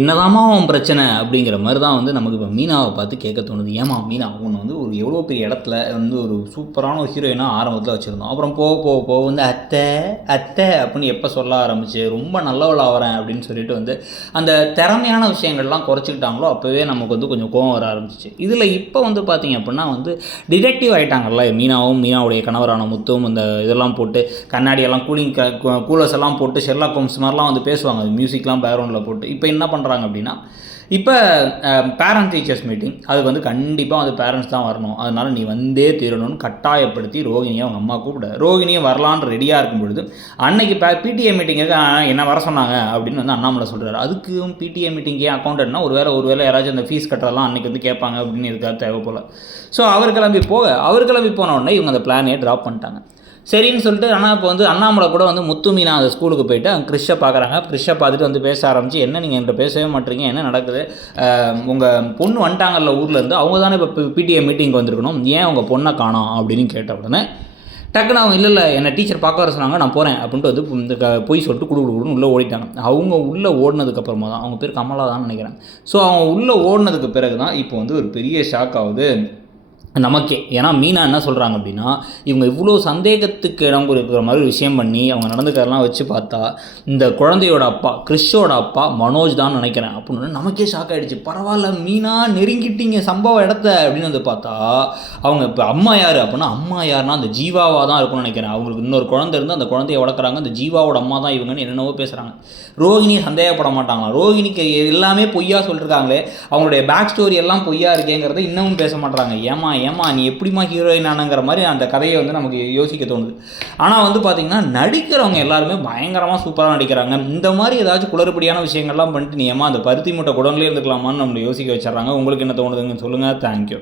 என்னதாம்மா அவன் பிரச்சனை அப்படிங்கிற மாதிரி தான் வந்து நமக்கு இப்போ மீனாவை பார்த்து கேட்க தோணுது. ஏமா மீனா உன்னை வந்து ஒரு எவ்வளோ பெரிய இடத்துல வந்து ஒரு சூப்பரான ஒரு ஹீரோயினாக ஆரம்பத்தில் வச்சுருந்தோம். அப்புறம் போக போக போக வந்து அத்தை அத்தை அப்படின்னு எப்போ சொல்ல ஆரம்பிச்சு ரொம்ப நல்லவளாக ஆகிறேன் அப்படின்னு சொல்லிட்டு வந்து அந்த திறமையான விஷயங்கள்லாம் குறைச்சிக்கிட்டாங்களோ அப்போவே நமக்கு வந்து கொஞ்சம் கோவம் வர ஆரம்பிச்சிச்சு இதில் இப்போ வந்து பார்த்திங்க அப்படின்னா வந்து டிடெக்டிவ் ஆகிட்டாங்கல்ல மீனாவும் மீனாவுடைய கணவரான முத்துவும் இந்த இதெல்லாம் போட்டு கண்ணாடியெல்லாம் கூலிங் கூலர்ஸ் எல்லாம் போட்டு ஷெர்லாக் ஹோம்ஸ் மாதிரிலாம் வந்து பேசுவாங்க. மியூசிக்லாம் பேக்ரவுண்டில் போட்டு. இப்போ என்ன பண்ணுறாங்க அப்படின்னா இப்போ பேரண்ட் டீச்சர்ஸ் மீட்டிங் அதுக்கு வந்து கண்டிப்பாக வந்து பேரண்ட்ஸ் தான் வரணும். அதனால் நீ வந்தே தீரணும்னு கட்டாயப்படுத்தி ரோகிணியை அவங்க அம்மா கூப்பிட. ரோகிணியும் வரலான்னு ரெடியாக இருக்கும் பொழுது அன்னைக்கு பே பிடிஏ மீட்டிங்குக்கு என்ன வர சொன்னாங்க? அப்படின்னு வந்து அண்ணாமலை சொல்கிறாரு அதுக்கும் பிடிஏ மீட்டிங்கே அக்கௌண்டட்னா ஒரு வேளை ஒரு வேளை யாராச்சும் அந்த ஃபீஸ் கட்டுறதெல்லாம் அன்றைக்கி வந்து கேட்பாங்க அப்படின்னு இருக்கா தேவை போல் ஸோ அவர் கிளம்பி போக அவர் கிளம்பி போன உடனே இவங்க அந்த பிளானே ட்ராப் பண்ணிட்டாங்க. சரின்னு சொல்லிட்டு ஆனால் இப்போ வந்து அண்ணாமலை கூட வந்து முத்து மீனா அந்த ஸ்கூலுக்கு போயிட்டு அங்கே கிறிஷை பார்க்குறாங்க. கிறிஷை பார்த்துட்டு வந்து பேச ஆரம்பிச்சு என்ன நீங்கள் என்கிட்ட பேசவே மாட்டீங்க? என்ன நடக்குது? உங்கள் பொண்ணு வந்துட்டாங்கல்ல ஊர்லேருந்து அவங்க தானே இப்போ பிடிஏ மீட்டிங் வந்திருக்கணும். ஏன் உங்கள் பொண்ணை காணோம் அப்படின்னு கேட்ட உடனே டக்குன்னு அவங்க இல்லை இல்லை என்னை டீச்சர் பார்க்க வர சொன்னாங்க நான் போகிறேன் அப்படின்ட்டு வந்து இந்த க பொய் சொல்லிட்டு குடு குடுன்னு உள்ளே ஓடிட்டாங்க. அவங்க உள்ளே ஓடினதுக்கப்புறமா தான் அவங்க பேர் கமலா தான் நினைக்கிறேன். ஸோ அவங்க உள்ளே ஓடினதுக்கு பிறகு தான் இப்போ வந்து ஒரு பெரிய ஷாக் ஆகுது. நமக்கே. ஏன்னா மீனா என்ன சொல்கிறாங்க அப்படின்னா இவங்க இவ்வளோ சந்தேகத்துக்கு இடம் இருக்கிற மாதிரி ஒரு விஷயம் பண்ணி அவங்க நடந்துக்கிறதெல்லாம் வச்சு பார்த்தா இந்த குழந்தையோட அப்பா கிறிஷோட அப்பா மனோஜ் தான் நினைக்கிறேன். அப்படின்னு நமக்கே ஷாக் ஆகிடுச்சு பரவாயில்ல மீனா நெருங்கிட்டீங்க சம்பவ இடத்த அப்படின்னு வந்து பார்த்தா அவங்க இப்போ அம்மா யார் அப்படின்னா அம்மா யாருன்னா அந்த ஜீவாவாக தான் இருக்கும்னு நினைக்கிறேன். அவங்களுக்கு இன்னொரு குழந்தை இருந்து அந்த குழந்தைய வளர்க்குறாங்க. அந்த ஜீவாவோட அம்மா தான் இவங்கன்னு என்னென்னவோ பேசுகிறாங்க ரோஹிணி சந்தேகப்பட மாட்டாங்களா? ரோஹிணிக்கு எல்லாமே பொய்யா சொல்லியிருக்காங்களே அவங்களுடைய பேக் ஸ்டோரி எல்லாம் பொய்யா இருக்கேங்கிறத இன்னமும் பேச மாட்டாங்க ஏமா ஏமா நீ எப்படிமா ஹீரோயின் ஆனங்கிற மாதிரி அந்த கதையை வந்து நமக்கு யோசிக்க தோணுது. ஆனால் வந்து பார்த்திங்கன்னா நடிக்கிறவங்க எல்லாருமே பயங்கரமாக சூப்பராக நடிக்கிறாங்க. இந்த மாதிரி ஏதாச்சும் குளறுபடியான விஷயங்கள்லாம் பண்ணிட்டு நீ ஏமா அந்த பருத்தி மூட்டை குடங்களே இருந்துக்கலாமான்னு நம்மளை யோசிக்க வச்சிடறாங்க. உங்களுக்கு என்ன தோணுதுங்கன்னு சொல்லுங்கள் தேங்க்யூ